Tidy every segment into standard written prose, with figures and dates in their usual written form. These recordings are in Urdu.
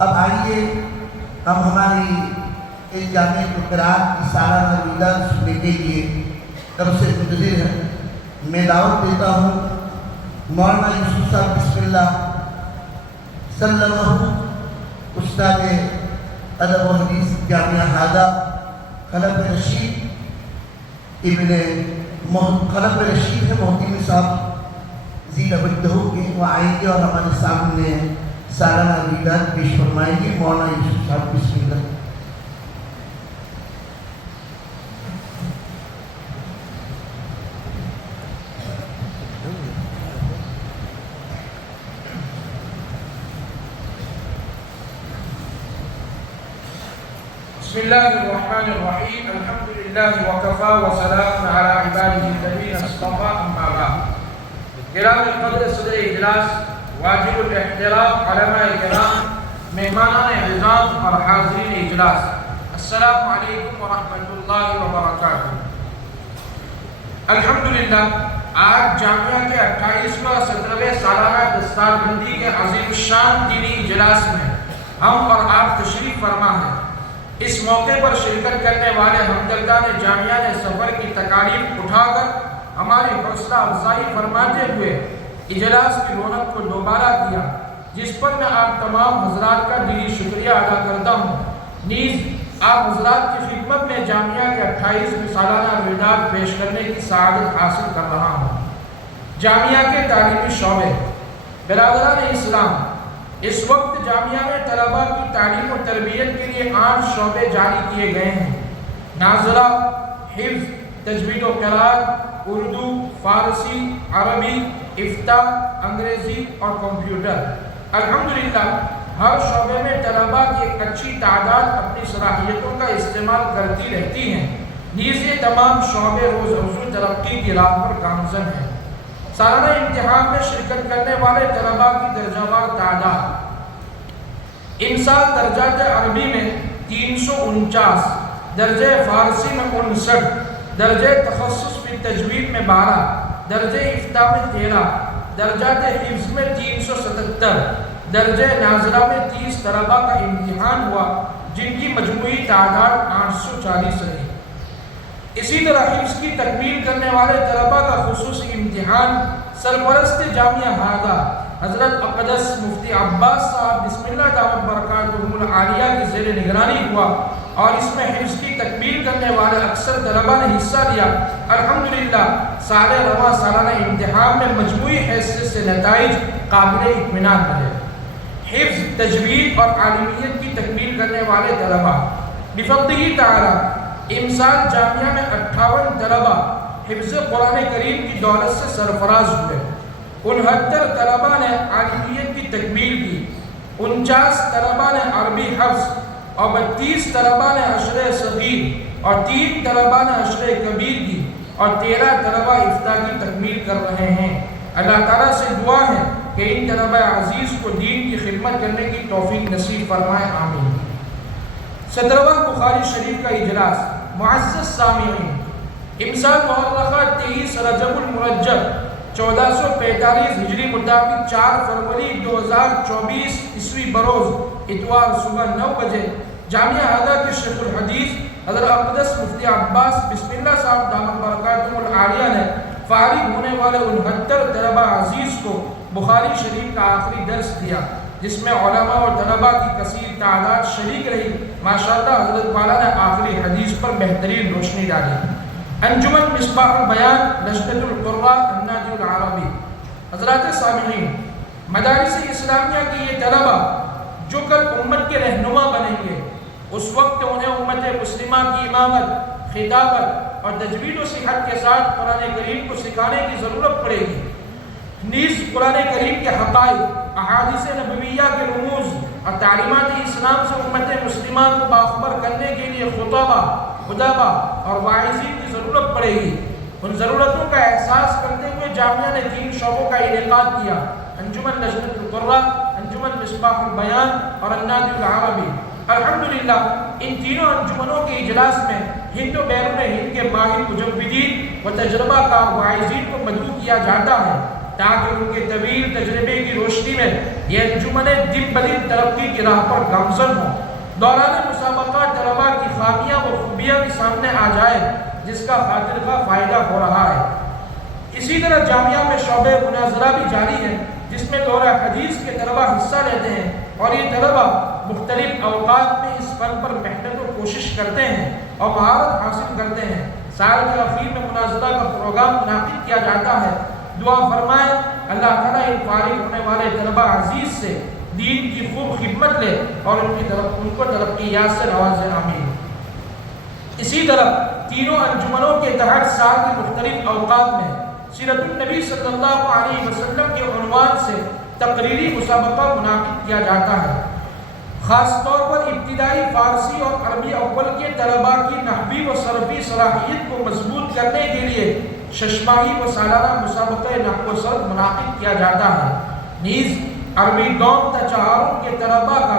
اب آئیے ہم ہماری اس جامعہ القرآن کی سالانہ رویداد سننے کے لیے کب سے منتظر ہیں۔ میں دعوت دیتا ہوں مولانا یوسف صاحب بسم اللہ صلی اللہ استاد ادب و حدیث جامعہ ہادہ خلف رشید خلف رشید ہے محتمی صاحب زی لبدہو کے وہ آئیں گے اور ہمارے سامنے سالانہ رویداد پیش فرمائیں گے۔ مولانا یوسف صاحب بسم اللہ۔ بسم اللہ الرحمن الرحیم الحمد للہ وکفا وسلام علی عبادہ الذین اصطفى اما بعد۔ گرامی القدر صدر اجلاس، واجب الاحترام علماء کرام، مہمانان اعزام اور حاضرین اجلاس، السلام علیکم ورحمۃ اللہ وبرکاتہ۔ الحمدللہ آج جامعہ کے 28واں 17ویں سالانہ دستار بندی کے عظیم الشان دینی اجلاس میں ہم اور آپ تشریف فرما ہیں۔ اس موقع پر شرکت کرنے والے ہمدردان جامعہ نے سفر کی تکالیف اٹھا کر ہماری حوصلہ افزائی فرماتے ہوئے اجلاس کی رونق کو دوبارہ کیا، جس پر میں آپ تمام حضرات کا دلی شکریہ ادا کرتا ہوں۔ نیز آپ حضرات کی خدمت میں جامعہ کے 28ویں سالانہ رویداد پیش کرنے کی سعادت حاصل کر رہا ہوں۔ جامعہ کے تعلیمی شعبے، برادران اسلام، اس وقت جامعہ میں طلباء کی تعلیم و تربیت کے لیے 8 شعبے جاری کیے گئے ہیں: ناظرہ، حفظ، تجوید و قراءت، اردو، فارسی، عربی، افتاء، انگریزی اور کمپیوٹر۔ الحمدللہ ہر شعبے میں طلباء کی ایک اچھی تعداد اپنی صلاحیتوں کا استعمال کرتی رہتی ہیں۔ نیز یہ تمام شعبے روز روز ترقی کی راہ پر گامزن ہیں۔ سالانہ امتحان میں شرکت کرنے والے طلباء کی درجہ وار تعداد: امسال درجات عربی میں 349، درجہ فارسی میں 59، درجہ تخصص فی تجوید میں 12، درجہ افتاء میں 13، درجات حفظ میں 377، درجہ ناظرہ میں 30 طلباء کا امتحان ہوا، جن کی مجموعی تعداد 840 رہی۔ اسی طرح حفظ کی تکمیل کرنے والے طلباء کا خصوصی امتحان سرپرست جامعہ ہادہ حضرت اقدس مفتی عباس صاحب بسم اللہ دامت برکاتہم العالیہ کی زیر نگرانی ہوا، اور اس میں حفظ کی تکمیل کرنے والے اکثر طلباء نے حصہ لیا۔ الحمدللہ سال رواں سالانہ امتحان میں مجموعی حیثیت سے نتائج قابل اطمینان رہے۔ حفظ، تجوید اور عالمیت کی تکمیل کرنے والے طلباء بفضلہ تعالی امسال جامعہ میں 58 طلباء حفظ قرآن کریم کی دولت سے سرفراز ہوئے، 69 طلباء نے عالمیت کی تکمیل کی، 49 طلباء نے عربی حفظ اور 32 طلباء نے عشر صغیر اور 3 طلباء نے عشر کبیر کی، اور 13 طلباء افتاء کی تکمیل کر رہے ہیں۔ اللہ تعالیٰ سے دعا ہے کہ ان طلباء عزیز کو دین کی خدمت کرنے کی توفیق نصیب فرمائے، آمین۔ 17واں بخاری شریف کا اجلاس، معزز سامعین، امسال مورخہ 23 رجب المرجب 1445 ہجری مطابق 4 فروری 2024 عیسوی بروز اتوار صبح 9 بجے جامعہ ہادہ کے شیخ الحدیث حضرت اقدس مفتی عباس بسم اللہ صاحب دامت برکاتہم العالیہ نے فارغ ہونے والے 69 طلباء عزیز کو بخاری شریف کا آخری درس دیا، جس میں علماء اور طلباء کی کثیر تعداد شریک رہی۔ ماشاءاللہ حضرت والا نے آخری حدیث پر بہترین روشنی ڈالی۔ انجمن مصباح البیان، لجنۃ القراء، النادی العربی۔ حضرات سامعین، مدارس اسلامیہ کے یہ طلباء جو کل امت کے رہنما بنیں گے، اس وقت انہیں امت مسلمہ کی امامت، خطابت اور تجوید و صحت کے ساتھ قرآن کریم کو سکھانے کی ضرورت پڑے گی۔ نیز قرآن کریم کے حقائق، احادیث نبویہ کے رموز اور تعلیمات اسلام سے امت مسلمہ کو باخبر کرنے کے لیے خطباء، ادباء اور واعظین کی ضرورت پڑے گی۔ ان ضرورتوں کا احساس کرتے ہوئے جامعہ نے 3 شعبوں کا انعقاد کیا: انجمن لجنۃ القراء، انجمن مصباح البیان اور النادی العربی۔ الحمدللہ ان تینوں انجمنوں کے اجلاس میں ہند و بیرون ہند کے ماہر مجودین و تجربہ کار واعظین کو مدعو کیا جاتا ہے۔ تاکہ ان کے طویل تجربے کی روشنی میں یہ انجمنیں دن بدن ترقی کی راہ پر گامزن ہوں۔ دوران مسابقہ طلباء کی خامیاں و خوبیاں بھی سامنے آ جائے جس کا خاطر کا فائدہ ہو رہا ہے۔ اسی طرح جامعہ میں شعبہ مناظرہ بھی جاری ہے جس میں دورہ حدیث کے طلباء حصہ لیتے ہیں اور یہ طلباء مختلف اوقات میں اس فن پر محنت و کوشش کرتے ہیں اور مہارت حاصل کرتے ہیں۔ سال کے اخیر میں مناظرہ کا پروگرام منعقد کیا جاتا ہے۔ دعا فرمائیں اللہ تعالیٰ ان فارغ ہونے والے طلباء عزیز سے دین کی خوب خدمت لے اور ان کو ترقیات سے نوازے، آمین۔ اسی طرح تینوں انجمنوں کے تحت سال کے مختلف اوقات میں سیرت النبی صلی اللہ علیہ وسلم کے عنوان سے تقریری مسابقہ منعقد کیا جاتا ہے۔ خاص طور پر ابتدائی فارسی اور عربی اول کے طلباء کی نحوی و صرفی صلاحیت کو مضبوط کرنے کے لیے ششماہی و سالانہ مسابقہ نحو و صرف منعقد کیا جاتا ہے۔ نیز عربی دوم تا چہارم کے طلباء کا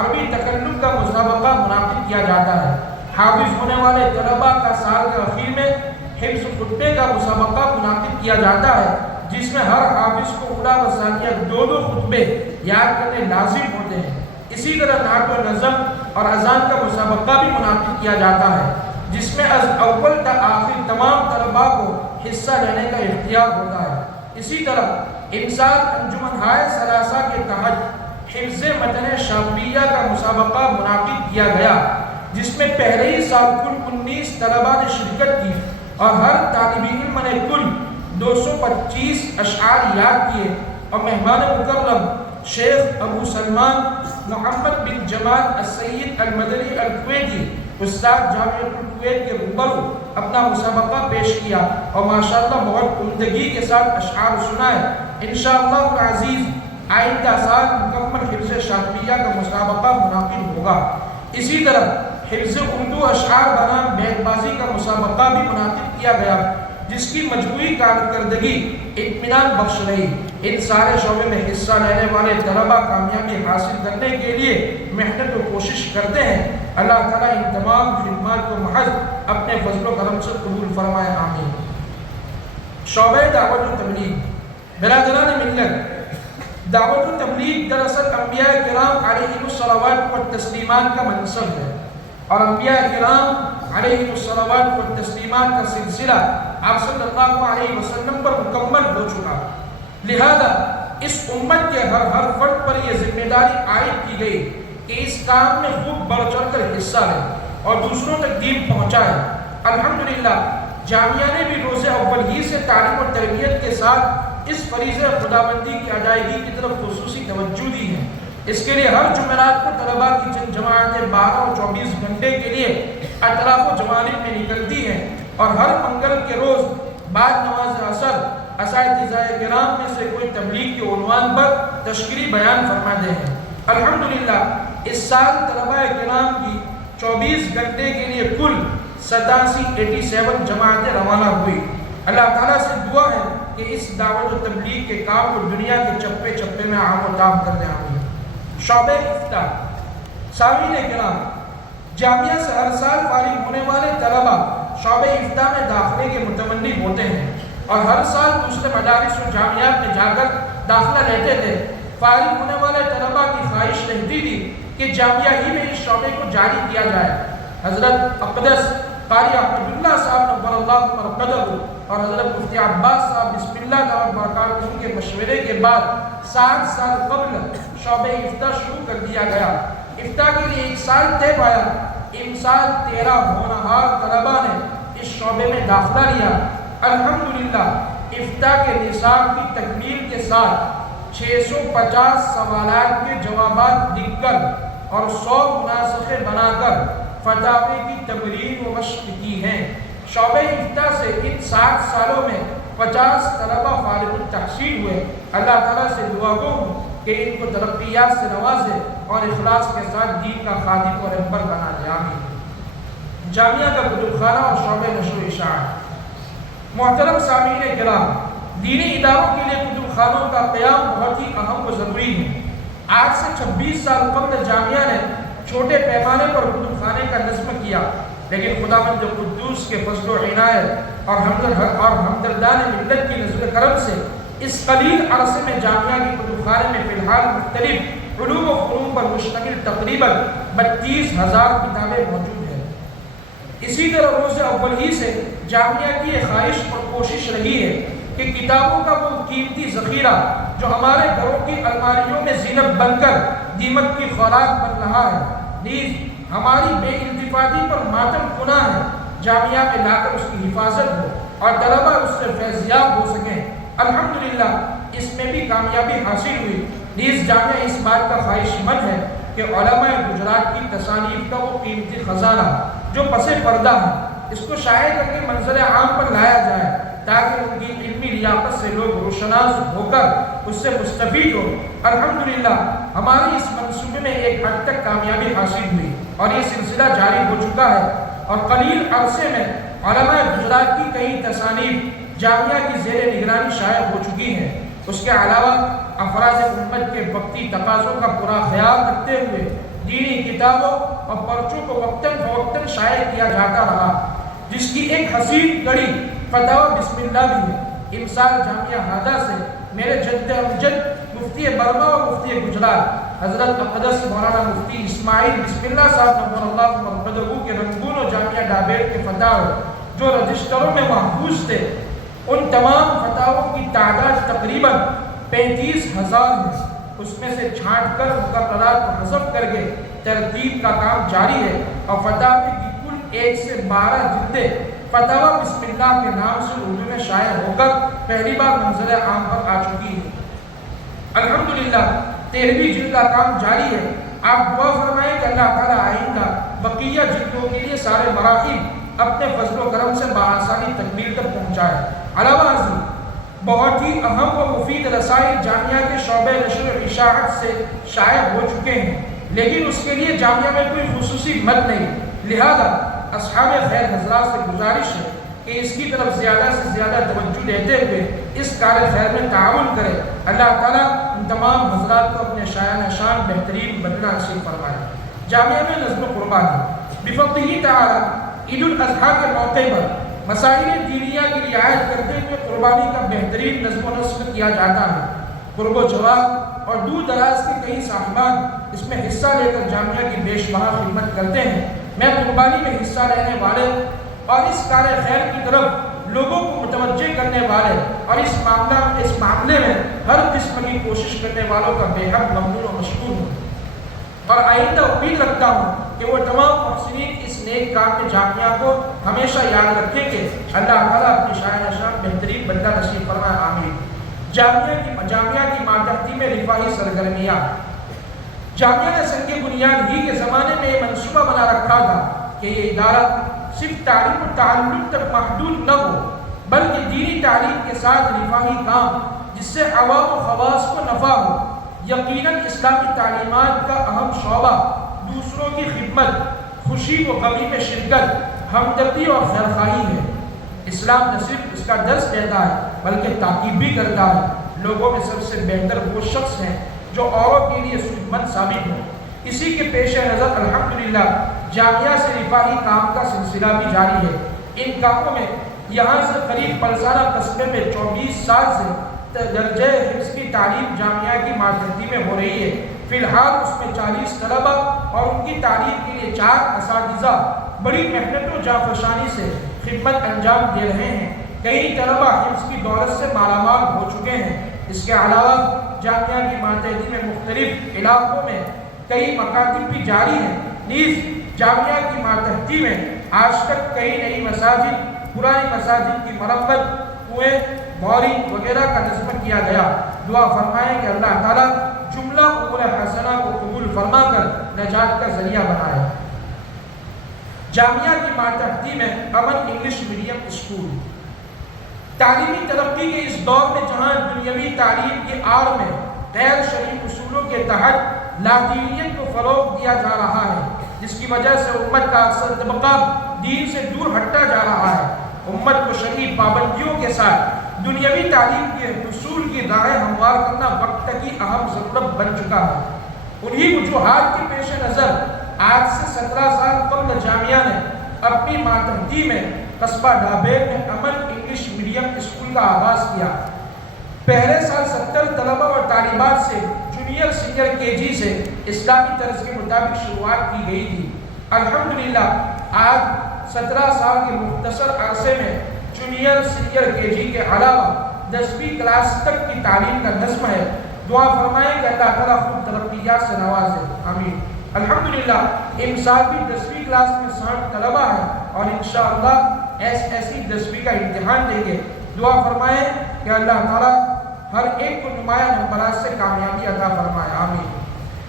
عربی تکلم کا مسابقہ منعقد کیا جاتا ہے۔ حافظ ہونے والے طلباء کا سال کے اخیر میں حفظ خطبے کا مسابقہ منعقد کیا جاتا ہے جس میں ہر حافظ کو اولیٰ و ثانیہ دو خطبے یاد کرنے لازم ہوتے ہیں۔ اسی طرح نعت و نظم اور اذان کا مسابقہ بھی منعقد کیا جاتا ہے جس میں از اول تا آخر تمام طلباء کو حصہ لینے کا اختیار ہوتا ہے۔ اسی طرح امسال انجمن ہائے ثلاثہ کے تحت حفظ متن شاطبیہ کا مسابقہ منعقد کیا گیا جس میں پہلے ہی سال کل 19 طلباء نے شرکت کی اور ہر طالب علم نے کل 225 اشعار یاد کیے اور مہمان مکرم شیخ ابو سلمان محمد بن جمال السید المدنی الکویتی استاد جامعہ الکویت کے روبرو اپنا مسابقہ پیش کیا اور ماشاءاللہ بہت عمدگی کے ساتھ اشعار سنائے۔ انشاءاللہ العزیز آئندہ سال مکمل حفظ شاطبیہ کا مسابقہ منعقد ہوگا۔ اسی طرح حفظ اردو اشعار بنام بیت بازی کا مسابقہ بھی منعقد کیا گیا جس کی مجموعی کارکردگی اطمینان بخش رہی۔ ان سارے شعبے میں حصہ لینے والے طلباء کامیابی حاصل کرنے کے لیے محنت و کوشش کرتے ہیں۔ اللہ تعالیٰ ان تمام خدمات کو محض اپنے فضل و کرم سے قبول فرمائے، آمین۔ شعبہ دعوت و تبلیغ، برادران ملت، دعوت و تبلیغ دراصل انبیاء کرام علیہ الصلوات و تسلیمات کا منصب ہے اور انبیاء کرام علیہ الصلوات و تسلیمات کا سلسلہ آپ صلی اللہ علیہ وسلم پر مکمل ہو چکا، لہذا اس امت کے ہر فرد پر یہ ذمہ داری عائد کی گئی کہ اس کام میں خوب بڑھ چڑھ کر حصہ لے اور دوسروں تک دین پہنچائے۔ الحمدللہ جامعہ نے بھی روز اول ہی سے تعلیم و تربیت کے ساتھ اس فریضہ خداوندی کی ادائیگی کی طرف خصوصی توجہ دی ہے۔ اس کے لیے ہر جمعرات کو طلباء کی چند جماعتیں 12 اور 24 گھنٹے کے لیے اطراف و جوانب میں نکلتی ہیں اور ہر منگل کے روز بعد نماز عصر اساتذہ کرام میں سے کوئی تبلیغ کے عنوان پر تشکیلی بیان فرماتے ہیں۔ الحمدللہ اس سال طلباء کرام کی 24 گھنٹے کے لیے کل 87 جماعتیں روانہ ہوئی۔ اللہ تعالیٰ سے دعا ہے کہ اس دعوت و تبلیغ کے کام کو دنیا کے چپے چپے میں عام و تام کر دیں، آمین۔ شعبہ افتاء، سامعین کرام، جامعہ سے ہر سال فارغ ہونے والے طلباء شعبہ افتاء میں داخلے کے متمنی ہوتے ہیں اور ہر سال دوسرے مدارس و جامعات میں جا کر داخلہ لیتے تھے۔ فارغ ہونے والے طلباء کی خواہش رہتی تھی کہ جامعہ ہی میں اس شعبے کو جاری کیا جائے۔ حضرت اقدس قاری عبداللہ صاحب نور اللہ مرقدہ اور حضرت مفتی عباس صاحب بسم اللہ دعوت برکاتہ کے مشورے کے بعد 7 سال قبل شعبہ افتاء شروع کر دیا گیا۔ افتاء کے لیے 1 سال طے پایا۔ امسال 13 ہونہار طلباء نے اس شعبے میں داخلہ لیا۔ الحمدللہ افتاء کے نصاب کی تکمیل کے ساتھ 650 سوالات کے جوابات لکھ کر اور 100 مناسخے بنا کر فتاوی کی تمرین و مشق کی ہیں۔ شعبہ افتاء سے ان 60 سالوں میں 50 طلباء فارغ التحصیل ہوئے۔ اللہ تعالیٰ سے دعا گو ہوں کہ ان کو ترقیات سے نوازے اور اخلاص کے ساتھ دین کا خادم اور رہبر بنا دے، آمین۔ جامعہ کا کتب خانہ اور شعبہ نشر و اشاعت، محترم سامعین کرام، دینی اداروں کے لیے کتب خانوں کا قیام بہت ہی اہم و ضروری ہے۔ آج سے 26 سال قبل جامعہ نے چھوٹے پیمانے پر کتب خانے کا نظم کیا، لیکن خداوند قدوس کے فضل و عنایت اور ہمدردان ملت کی نظر کرم سے اس قلیل عرصے میں جامعہ کی کتب خانے میں فی الحال مختلف علوم و فنون پر مشتمل تقریباً 32,000 کتابیں موجود ہیں۔ اسی طرح روز اول ہی سے جامعہ کی یہ خواہش اور کوشش رہی ہے کہ کتابوں کا وہ قیمتی ذخیرہ جو ہمارے گھروں کی الماریوں میں زینت بن کر دیمک کی خوراک بن رہا ہے، نیز ہماری بے التفاتی پر ماتم کنا ہے، جامعہ میں لا کر اس کی حفاظت ہو اور طلبہ اس سے فیضیاب ہو سکیں۔ الحمدللہ اس میں بھی کامیابی حاصل ہوئی۔ نیز جامعہ اس بات کا خواہش مند ہے کہ علماء گجرات کی تصانیف کا وہ قیمتی خزانہ جو پس پردہ ہے، اس کو شائع کر کے منظر عام پر لایا جائے تاکہ ان کی علمی لیاقت سے لوگ روشناس ہو کر اس سے مستفید ہو۔ الحمدللہ ہماری اس منصوبے میں ایک حد تک کامیابی حاصل ہوئی اور یہ سلسلہ جاری ہو چکا ہے، اور قلیل عرصے میں علماء گجرات کی کئی تصانیف جامعہ کی زیر نگرانی شائع ہو چکی ہیں۔ اس کے علاوہ افراد امت کے وقتی تقاضوں کا پورا خیال رکھتے ہوئے دینی کتابوں اور پرچوں کو وقتاً فوقتاً شائع کیا جاتا رہا، جس کی ایک حسین کڑی فتاوی بسم اللہ بھی ہے۔ امسال جامعہ ہادہ سے میرے جد امجد مفتی برما و مفتی گجرات حضرت اقدس مولانا مفتی اسماعیل بسم اللہ صاحب نور اللہ مرقدہ کے رنگون و جامعہ ڈابیر کے فتاوی جو رجسٹروں میں محفوظ تھے، ان تمام فتاووں کی تعداد تقریباً 35,000 ہے۔ اس میں سے چھانٹ کر مقررات کو حذف کر کے ترتیب کا کام جاری ہے، اور فتاوی کی کل 1 سے 12 جلدیں فتاوی بسم اللہ کے نام سے اردو میں شائع ہو کر پہلی بار منظر عام پر آ چکی ہے۔ الحمدللہ 13ویں جلد کا کام جاری ہے۔ آپ دعا فرمائیں کہ اللہ تعالیٰ آئندہ بقیہ جلدوں کے لیے سارے مراحل اپنے فضل و کرم سے بآسانی تکمیل تک پہنچائے۔ علاوہ ازیں بہت ہی اہم و مفید رسائل جامعہ کے شعبہ نشر و اشاعت سے شائع ہو چکے ہیں، لیکن اس کے لیے جامعہ میں کوئی خصوصی مد نہیں، لہذا اصحاب خیر حضرات سے گزارش ہے کہ اس کی طرف زیادہ سے زیادہ توجہ دیتے ہوئے اس کار خیر میں تعاون کرے۔ اللہ تعالیٰ ان تمام حضرات کو اپنے شایان شان بہترین بدلہ نصیب فرمائے۔ جامعہ میں نظم قربانی بفضلہ تعالیٰ عید الاضحیٰ کے موقع پر مسائل دینیہ کی رعایت کرتے ہوئے قربانی کا بہترین نظم و نسق کیا جاتا ہے۔ قرب و جواب اور دور دراز کے کئی صاحبان اس میں حصہ لے کر جامعہ کی بے شمار خدمت کرتے ہیں۔ میں قربانی میں حصہ لینے والے اور اس کار خیر کی طرف لوگوں کو متوجہ کرنے والے اور اس معاملے میں ہر قسم کی کوشش کرنے والوں کا بے حد ممنون و مشکور ہوں، اور آئندہ امید رکھتا ہوں کہ وہ تمام محسنین اس نیک کام میں جامعہ کو ہمیشہ یاد رکھیں گے۔ اللہ تعالیٰ اپنی شایان شان بہترین بدلہ نصیب فرمائے، آمین۔ جامعہ کی ماتحتی میں رفاہی سرگرمیاں۔ جامعہ نے سنگ بنیاد ہی کے زمانے میں یہ منصوبہ بنا رکھا تھا کہ یہ ادارہ صرف تعلیم و تعلم تک محدود نہ ہو، بلکہ دینی تعلیم کے ساتھ رفاہی کام جس سے عوام و خواص کو نفع ہو۔ یقیناً اسلامی تعلیمات کا اہم شعبہ دوسروں کی خدمت، خوشی و غمی میں شرکت، ہمدردی اور خیرخواہی ہے۔ اسلام نہ صرف اس کا درس دیتا ہے بلکہ تاکید بھی کرتا ہے۔ لوگوں میں سب سے بہتر وہ شخص ہیں جو اوروں کے لیے سود مند ثابت ہو۔ اسی کے پیش نظر الحمدللہ جامعہ سے رفاہی کام کا سلسلہ بھی جاری ہے۔ ان کاموں میں یہاں سے قریب پلسانہ قصبے میں 24 سال سے درجہ حفظ کی تعلیم جامعہ کی ماتحتی میں ہو رہی ہے۔ فی الحال اس میں 40 طلبہ اور ان کی تعلیم کے لیے 4 اساتذہ بڑی محنت و جانفشانی سے خدمت انجام دے رہے ہیں۔ کئی طلبہ حفظ کی دولت سے مالا مال ہو چکے ہیں۔ اس کے علاوہ جامعہ کی ماتحتی میں مختلف علاقوں میں کئی مکاتب بھی جاری ہیں۔ نیز جامعہ کی ماتحتی میں آج تک کئی نئی مساجد، پرانی مساجد کی مرمت، کنویں، بوری وغیرہ کا نظم کیا گیا۔ دعا فرمائیں کہ اللہ تعالیٰ جملہ امور حسنہ کو قبول فرما کر نجات کا ذریعہ بنائے۔ جامعہ کی ماتحتی میں امن انگلش میڈیم اسکول۔ تعلیمی ترقی کے اس دور میں جہاں دنیاوی تعلیم کی آڑ میں غیر شرعی اصولوں کے تحت لادینیت کو فروغ دیا جا رہا ہے، جس کی وجہ سے امت کا اکثر طبقہ دین سے دور ہٹتا جا رہا ہے۔ امت کو شرعی پابندیوں کے ساتھ دنیاوی تعلیم کے حصول کی راہیں ہموار کرنا وقت کی اہم ضرورت بن چکا ہے۔ انہی وجوہات کے پیش نظر آج سے 17 سال قبل جامعہ نے اپنی ماتحتی میں قصبہ ڈابیر میں امن انگلش میڈیم اسکول کا آغاز کیا۔ پہلے سال 70 طلبہ اور طالبات سے جونیئر سینئر KG سے اسلامی طرز کے مطابق شروعات کی گئی تھی۔ الحمدللہ آج 17 سال کے مختصر عرصے میں جونیئر سینئر KG کے علاوہ 10ویں کلاس تک کی تعلیم کا نظم ہے۔ دعا فرمائیں کہ اللہ تعالیٰ خود ترقیات سے نوازے، آمین۔ الحمدللہ ان سال بھی 10ویں کلاس میں 60 طلبہ ہیں اور انشاءاللہ ایسی 10ویں کا امتحان دیں گے۔ دعا فرمائیں کہ اللہ تعالیٰ ہر ایک کو نمایاں نمبرات سے کامیابی عطا فرمائے، آمین۔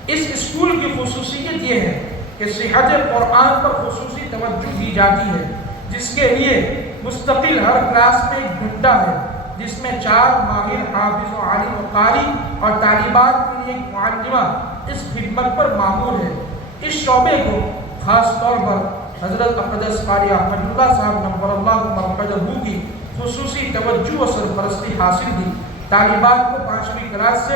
اس اسکول کی خصوصیت یہ ہے کہ صحت قرآن پر خصوصی توجہ دی جاتی ہے، جس کے لیے مستقل ہر کلاس میں 1 گھنٹہ ہے، جس میں 4 ماہر حافظ و عالم و قاری اور طالبات کے لیے 1 معلمہ اس خدمت پر مامور ہے۔ اس شعبے کو خاص طور پر حضرت اقدس قاری احمد اللہ صاحب نور اللہ مرقدہ کی خصوصی توجہ و سرپرستی حاصل تھی۔ طالبات کو 5ویں کلاس سے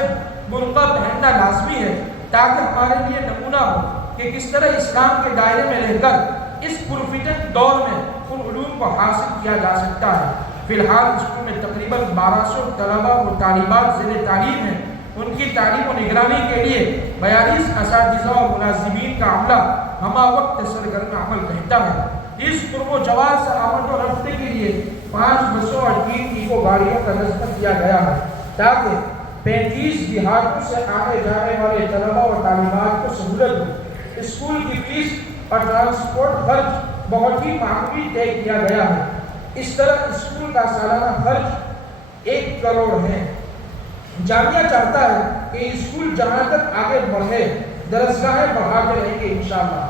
برقع پہننا لازمی ہے تاکہ ہمارے لیے نمونہ ہو کہ کس طرح اسلام کے دائرے میں رہ کر اس پرفتن دور میں ان علوم کو حاصل کیا جا سکتا ہے۔ فی الحال اسکول میں تقریباً 1200 طلبہ و طالبات زیر تعلیم ہیں۔ ان کی تعلیم و نگرانی کے لیے 42 اساتذہ و ملازمین کا عملہ ہمہ وقت سرگرم عمل رہتا ہے۔ اس قرب و جواز سے آمد و رفت کے لیے 5 بسوں اور 3 ایکو گاڑیوں کا نظم کیا گیا ہے تاکہ 35 دیہاتوں سے آنے جانے والے طلبہ و طالبات کو سہولت ہو۔ اسکول کی فیس اور ٹرانسپورٹ خرچ بہت ہی معمولی طے کیا گیا ہے۔ اس طرح اسکول کا سالانہ خرچ 1 کروڑ ہے۔ جامعہ چاہتا ہے کہ اسکول جہاں تک آگے بڑھے درسگاہیں بڑھاتے رہیں گے انشاءاللہ۔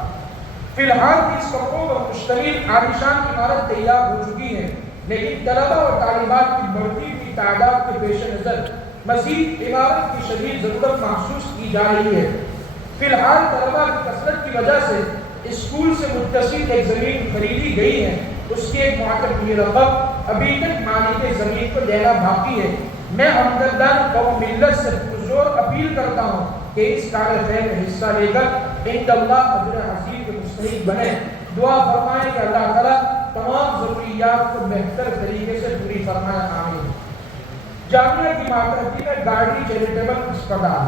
فی الحال 30 کمروں پر مشتمل عالیشان عمارت تیار ہو چکی ہے، لیکن طلبہ اور طالبات کی بڑھتی ہوئی تعداد کے پیش نظر مزید عمارت کی شدید ضرورت محسوس کی جا رہی ہے۔ فی الحال طلبہ کی کثرت کی وجہ سے اسکول سے متصل ایک زمین خریدی گئی ہے، اس کی ایک معتبر رقم ابھی تک مالک زمین کو دینا باقی ہے۔ میں ہمدردان قوم ملت سے پرزور اپیل کرتا ہوں کہ اس کار خیر میں حصہ لے کر عند اللہ اجر عظیم کے مستحق بنے۔ دعا فرمائیں کہ اللہ تعالیٰ تمام ضروریات کو بہتر طریقے سے پوری فرمائے، آمین۔ جامعہ کی ماتحتی میں گاڑی چیریٹیبل اسپتال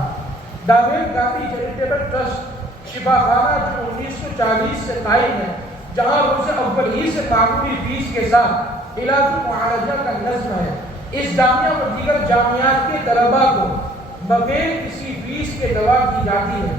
داویل گاندھی چیریٹیبل ٹرسٹ شفا خانہ جو 1940 سے قائم ہے، جہاں روز اول ہی سے معمولی فیس کے ساتھ علاج و معالجہ کا نظم ہے۔ اس جامعہ و دیگر جامعات کے طلباء کو بغیر کسی فیس کے دوا کی جاتی ہے۔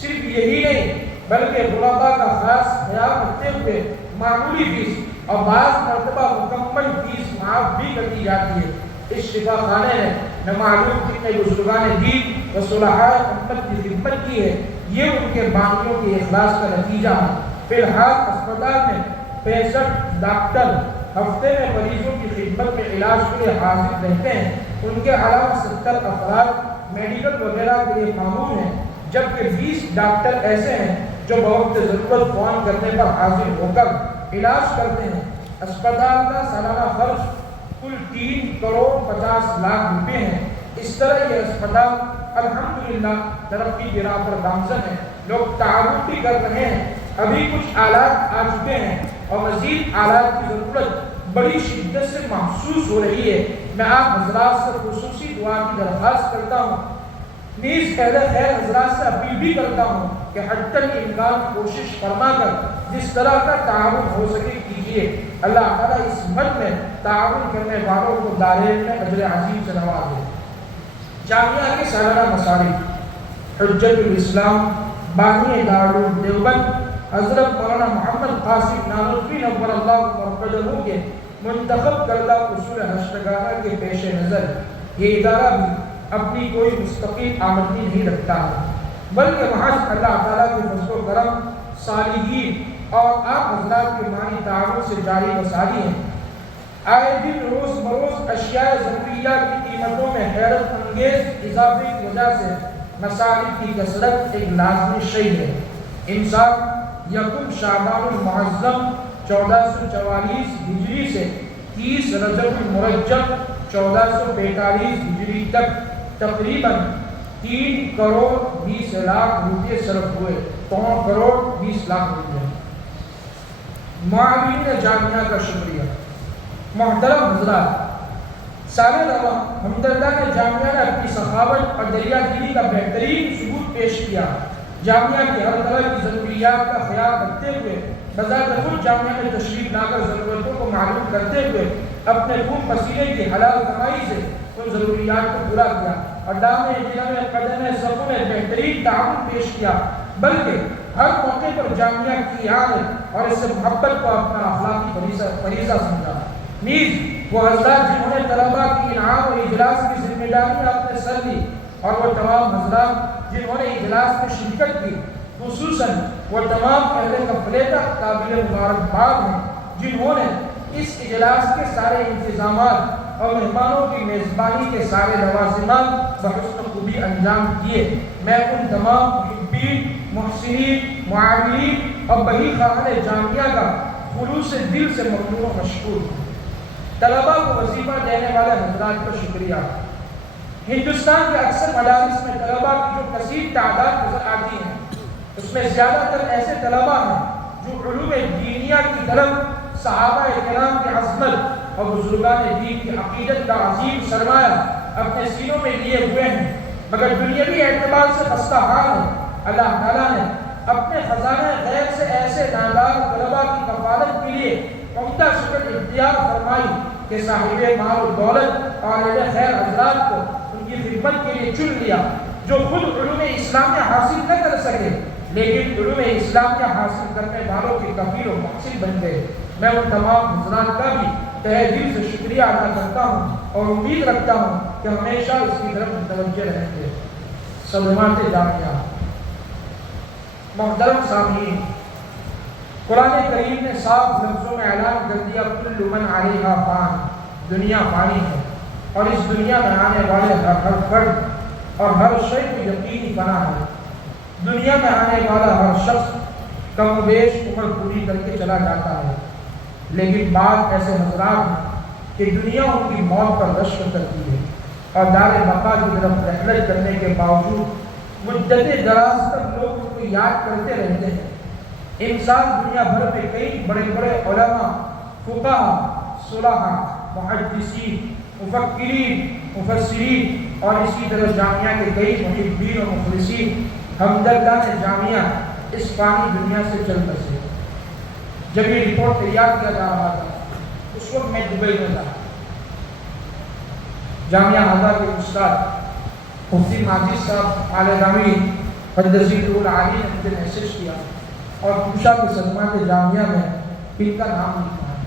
صرف یہی نہیں بلکہ غرباء کا خاص خیال رکھتے ہوئے معمولی فیس اور بعض مرتبہ مکمل فیس معاف بھی کر دی جاتی ہے۔ اس شفا خانے نے نہ معلوم کتنے بزرگان دین و صلحاء امت کی خدمت کی ہے، یہ ان کے بانیوں کے اخلاص کا نتیجہ ہے۔ فی الحال اسپتال میں 65 ڈاکٹر ہفتے میں مریضوں کی خدمت میں علاج کے لیے حاضر رہتے ہیں۔ ان کے علاوہ 70 افراد میڈیکل وغیرہ کے لیے معمول ہیں، جبکہ 20 ڈاکٹر ایسے ہیں جو بوقت ضرورت فون کرنے پر حاضر ہو کر علاج کرتے ہیں۔ اسپتال کا سالانہ خرچ کل 3 کروڑ 50 لاکھ روپے ہیں۔ اس طرح یہ اسپتال الحمدللہ ترقی کی راہ پر گامزن ہے۔ لوگ تعاون بھی کر رہے ہیں، ابھی کچھ آلات آ چکے ہیں اور مزید آلات کی ضرورت بڑی شدت سے محسوس ہو رہی ہے۔ میں آپ حضرات سے خصوصی دعا کی درخواست کرتا ہوں، نیز اہل خیر حضرات سے اپیل بھی کرتا ہوں کہ حتی الامکان کوشش فرما کر جس طرح کا تعاون ہو سکے کیجیے۔ اللہ تعالیٰ اس مد میں تعاون کرنے والوں کو دارین میں اجر عظیم سے نوازے۔ جامعہ کے سالانہ مصارف حجت الاسلام بانی دارالعلوم دیوبند حضرت مولانا محمد قاسم نانوتوی نور اللہ مرقدہ کے منتخب کردہ اصول ہشتگارہ کے پیش نظر یہ ادارہ بھی اپنی کوئی مستقل آمدنی نہیں رکھتا ہے، بلکہ محض اللہ تعالیٰ کے فضل و کرم، صالحین اور آپ حضرات کے مانی تعاون سے جاری و ساری ہے۔ آئے دن روز بروز اشیاء ضروریہ کی قیمتوں میں حیرت انگیز اضافے کی وجہ سے مصارف کی کثرت ایک لازمی شیء ہے۔ انسان یکم شعبان المعظم 1444 ہجری سے 30 رجب المرجب 1445 ہجری تک تقریباً 3 کروڑ 20 لاکھ روپے صرف ہوئے، 3 کروڑ 20 لاکھ روپے۔ معاونین جامعہ کا شکریہ۔ محترم حضرات، سال رواں ہمدردان جامعہ نے اپنی سخاوت اور دریا دلی کا بہترین ثبوت پیش کیا۔ جامعہ کی ہر طرح کی ضروریات کا خیال رکھتے ہوئے بذات خود جامعہ میں تشریف لا کر ضرورتوں کو معلوم کرتے ہوئے اپنے خون پسینے کی حلال کمائی سے ان ضروریات کو پورا کیا اور دامِ جنم قدم سب میں بہترین تعاون پیش کیا، بلکہ ہر موقع پر جامعہ کی اعانت اور اس سے محبت کو اپنا اخلاقی فریضہ سمجھا۔ نیز وہ حضرات جنہوں نے طلباء کی انعام اور اجلاس کی ذمہ داری اپنے سر لی، اور وہ تمام حضرات جنہوں نے اجلاس میں شرکت کی، خصوصاً وہ تمام اہل قافلے کا قابل مبارکباد ہیں جنہوں نے اس اجلاس کے سارے انتظامات اور مہمانوں کی میزبانی کے سارے لوازمات بحسن خوبی انجام دیے۔ میں ان تمام محبین، محسنین، معاونین اور بہی خواہان جامعہ کا خلوص دل سے ممنون و مشکور ہوں۔ طلباء کو وظیفہ دینے والے حضرات کا شکریہ۔ ہندوستان کے اکثر مدارس میں طلباء کی جو کثیر تعداد نظر آتی ہے، اس میں زیادہ تر ایسے طلباء ہیں جو علوم دینیہ کی طرف صحابہ کرام کی عظمت اور بزرگان دین کی عقیدت کا عظیم سرمایہ اپنے سینوں میں لیے ہوئے ہیں، مگر دنیاوی اعتبار سے خستہ حال ہے۔ اللہ تعالیٰ نے اپنے خزانہ غیب سے ایسے نادار طلباء کی کفالت کے لیے عمدہ شکل اختیار فرمائی کہ صاحب مال و دولت اور اہل خیر حضرات کو ان کی خدمت کے لیے چن لیا، جو خود علوم اسلامیہ حاصل نہ کر سکے لیکن علوم اسلامیہ حاصل کرنے والوں کے کفیل و محسن بن گئے۔ میں ان تمام حضرات کا بھی تہہ دل سے شکریہ ادا کرتا ہوں اور امید رکھتا ہوں کہ ہمیشہ اس کی طرف متوجہ رہیں گے۔ صدمات جامعہ۔ محترم سامعین، قرآن کریم نے صاف لفظوں میں اعلان کر دیا کل من علیہا فان، دنیا فانی ہے اور اس دنیا میں آنے والے ہر فرد اور ہر شے کو یقینی فنا ہے۔ دنیا میں آنے والا ہر شخص کم و بیش عمر پوری کر کے چلا جاتا ہے، لیکن بعض ایسے حضرات ہیں کہ دنیا ان کی موت پر رشک کرتی ہے اور دار بقا کی طرف رحلت کرنے کے باوجود مدت دراز تک لوگ ان کو یاد کرتے رہتے ہیں۔ انسان دنیا بھر میں کئی بڑے بڑے علماء، فقہاء، صلحاء، محدثین، مفکرین، مفسرین اور اسی طرح جامعہ کے کئی محبین اور مخلصین ہمدردان جامعہ اس فانی دنیا سے چل بسے۔ جب یہ رپورٹ تیار کیا جا رہا تھا اس وقت میں دبئی میں تھا۔ جامعہ ہزار کے استاد مفتی ماجد صاحب آل رامی قدسی العالی نے مجھے میسج کیا اور پوچھا کہ صدمات جامعہ میں ان کا نام لکھنا ہے۔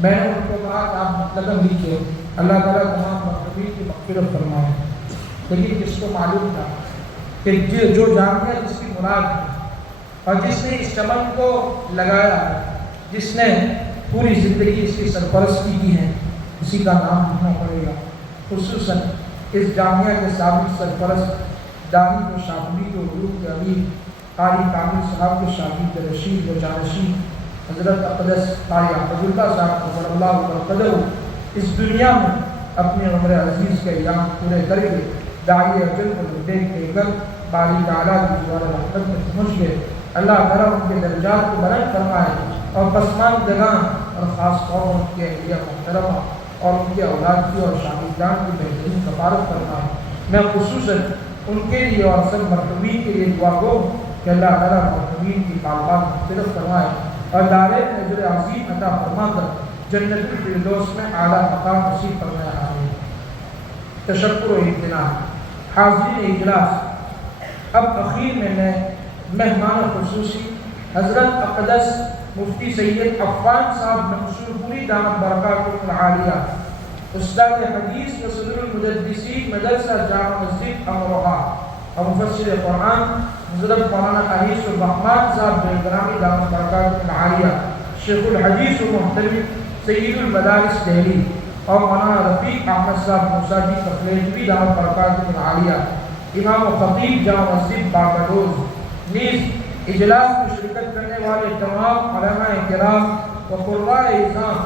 میں نے ان کو کہا کہ آپ مطلب لکھیے، اللہ تعالیٰ تمام مرحومین کی مغفرت فرمائے۔ لیکن جس کو معلوم تھا کہ جو جامعہ جس کی مراد ہے اور جس نے اس چمن کو لگایا ہے، جس نے پوری زندگی اس کی سرپرستی کی ہے، اسی کا نام لکھنا پڑے گا۔ خصوصاً اس جامعہ کے سابق سرپرست دانی و شاہبی و علوم کے امیر قاری کامل صاحب کے شاگرد رشید و جانشین حضرت اقدس قاری احمد اللہ صاحب قدر اللہ وبرکاتہ اس دنیا میں اپنے عمر عزیز کے ایام پورے کر کے داعی اجل کو دیکھ دے کر باری تعالیٰ کی دوار رحمت میں پہنچ گئے۔ اللہ تعالیٰ ان کے درجات کو بلند فرمائے اور پسماندگان اور خاص طور پر ان کے اہلیہ محترمہ اور ان کے اولاد کی اور شاگردان کی بہترین کفارت فرمائے۔ میں خصوصاً ان کے لیے اور سب مرحومین کے لیے دعا گو کہ اللہ تعالیٰ مرحومین کی کالبات مختلف فرمائے اور دارین اجر عظیم عطا فرما کر جنت الفردوس میں اعلیٰ مقام نصیب فرمائے۔ آمین۔ تشکر و امتنان۔ حاضرین اجلاس، اب اخیر میں مہمان خصوصی حضرت اقدس مفتی سید عفان صاحب منصور پوری دامت برکاتہ العالیہ، استاد حدیث و صدر المدرسین مدرسہ جامع مسجد امروہہ اور مفسر قرآن حضرت مولانا انیس الرحمن صاحب بیلگرامی دامت برکاتہ العالیہ، شیخ الحدیث و محترم سید المدارس دہلی اور مولانا رفیق احمد صاحب موسیٰ جی کفلیجوی دامت برکاتہ العالیہ، امام و خطیب جامع مسجد باغدوز، نیز اجلاس میں شرکت کرنے والے تمام علماء کرام و قراء اعظام،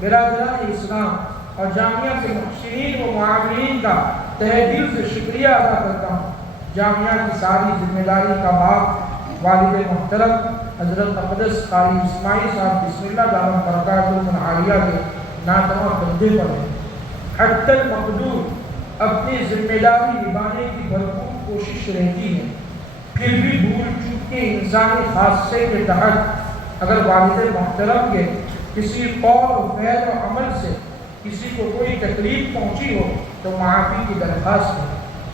برادران اسلام اور جامعہ کے محسنین و معاونین کا تہہ دل سے شکریہ ادا کرتا ہوں۔ جامعہ کی ساری ذمہ داری کا باپ والد محترم حضرت اقدس قاری اسماعیل صاحب بسم اللہ دامت برکاتہ العالیہ کے ناتواں بندے پر ہے۔ حتی المقدور اپنی ذمہ داری نبھانے کی بھرپور کوشش رہتی ہے، پھر بھی بھول چوک کے انسانی خاصے کے تحت اگر والد محترم کے کسی قول و فعل و عمل سے کسی کو کوئی تکلیف پہنچی ہو تو معافی کی درخواست ہے۔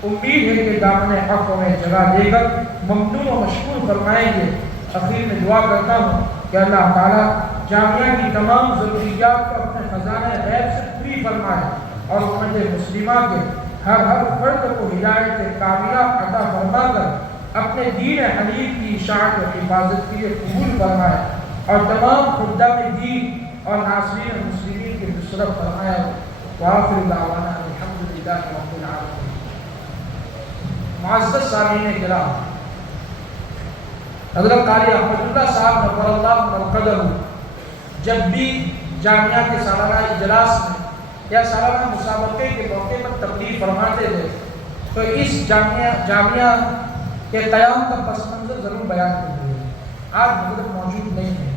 امید ہے کہ دامن حق میں جگہ دے کر ممنون و مشکور فرمائیں گے۔ اخیر میں دعا کرتا ہوں کہ اللہ تعالیٰ جامعہ کی تمام ضروریات کو اپنے خزانہ غیب سے پوری فرمائے اور امت مسلمہ کے ہر فرد کو ہدایت کاملہ عطا فرما کر اپنے دین حنیف کی اشاعت و حفاظت کے لیے قبول فرمائے اور تمام خدام دین اور ناصرین المسلمین کی نصرت فرمائے۔ وآخر دعوانا الحمدللہ رب العالمین۔ معزز سامعین کرام، حضرت قاری احمد اللہ صاحب نور اللہ مرقدہ جب بھی جامعہ کے سالانہ اجلاس میں یا سالانہ مسابقے کے موقع پر تقریر فرماتے تھے تو اس جامعہ کے قیام کا پس منظر ضرور بیان کرتے ہیں۔ آج حضرت موجود نہیں ہے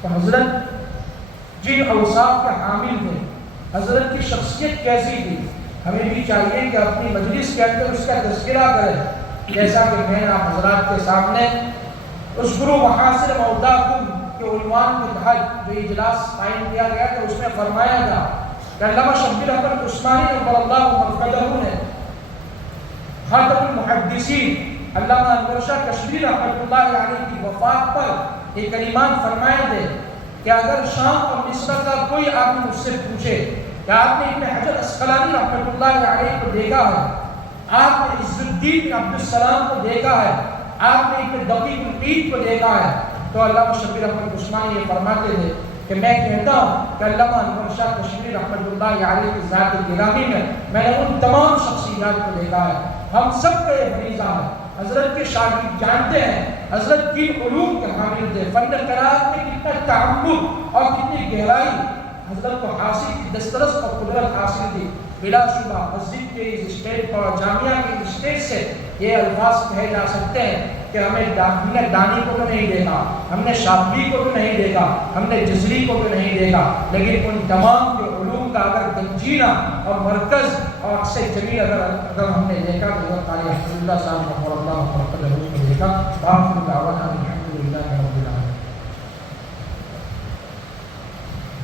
تو حضرت جن اوصاف کے حامل تھے، حضرت کی شخصیت کیسی تھی، ہمیں بھی چاہیے کہ اپنی مجلس کے اندر اس کا تذکرہ کریں، جیسا کہ میں نے آپ حضرات کے سامنے اذکروا محاسن موتاکم کے عنوان کے تحت جو اجلاس قائم کیا گیا تھا اس میں فرمایا تھا کہ علامہ شبیر احمد عثمانی نور اللہ مرقدہ نے خاتم المحدثین علامہ انور شاہ کشمیری رحمۃ اللہ علیہ کی وفات پر یہ کلمات فرمائے تھے کہ اگر شام اور مصر کا کوئی آدمی مجھ سے پوچھے کہ آپ نے ابن حجر اسقلانی رحمۃ اللہ علیہ کو دیکھا ہے، آپ نے عز الدین بن عبد السلام کو دیکھا ہے، آپ نے ابن دقیق العید کو دیکھا ہے، تو علامہ شبیر احمد عثمانی یہ فرماتے تھے کہ میں کہتا ہوں کہ علامہ انور شاہ کشمیری رحمۃ اللہ علیہ کی ذات گرامی میں نے ان تمام شخصیات کو دیکھا ہے۔ ہم سب کا یہ فریضہ ہے، حضرت کے شاگرد جانتے ہیں حضرت کن علوم کے حامل تھے، فن قرات میں کتنا تعمق اور کتنی گہرائی حضرت کو حاصل کی، دسترس اور قدرت حاصل تھی۔ بلا شبہ مسجد کے اس اسٹیج پر اور جامعہ کے اسٹیج سے یہ الفاظ کہے جا سکتے ہیں کہ ہم نے دانی کو تو نہیں دیکھا، ہم نے شافعی کو تو نہیں دیکھا، ہم نے جزری کو تو نہیں دیکھا، لیکن ان تمام کے علوم کا اگر گنجینہ اور مرکز اور عکس جمیل اگر ہم نے دیکھا تو حضرت قاری احمد اللہ صاحب نور اللہ مرقدہ کو دیکھا۔ وآخر دعوانا الحمدللہ رب العالمین۔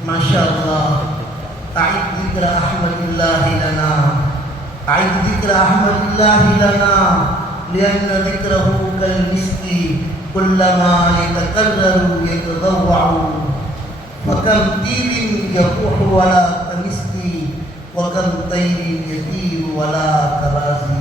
ماشاءاللہ، أعد ذكر أحمد الله لنا، أعد ذكر أحمد الله لنا، لأن ذكره كالمسك كلما يتكرر يتضوع، فكم طير يفوح ولا كمسك، وكم طير يطير ولا كرازي۔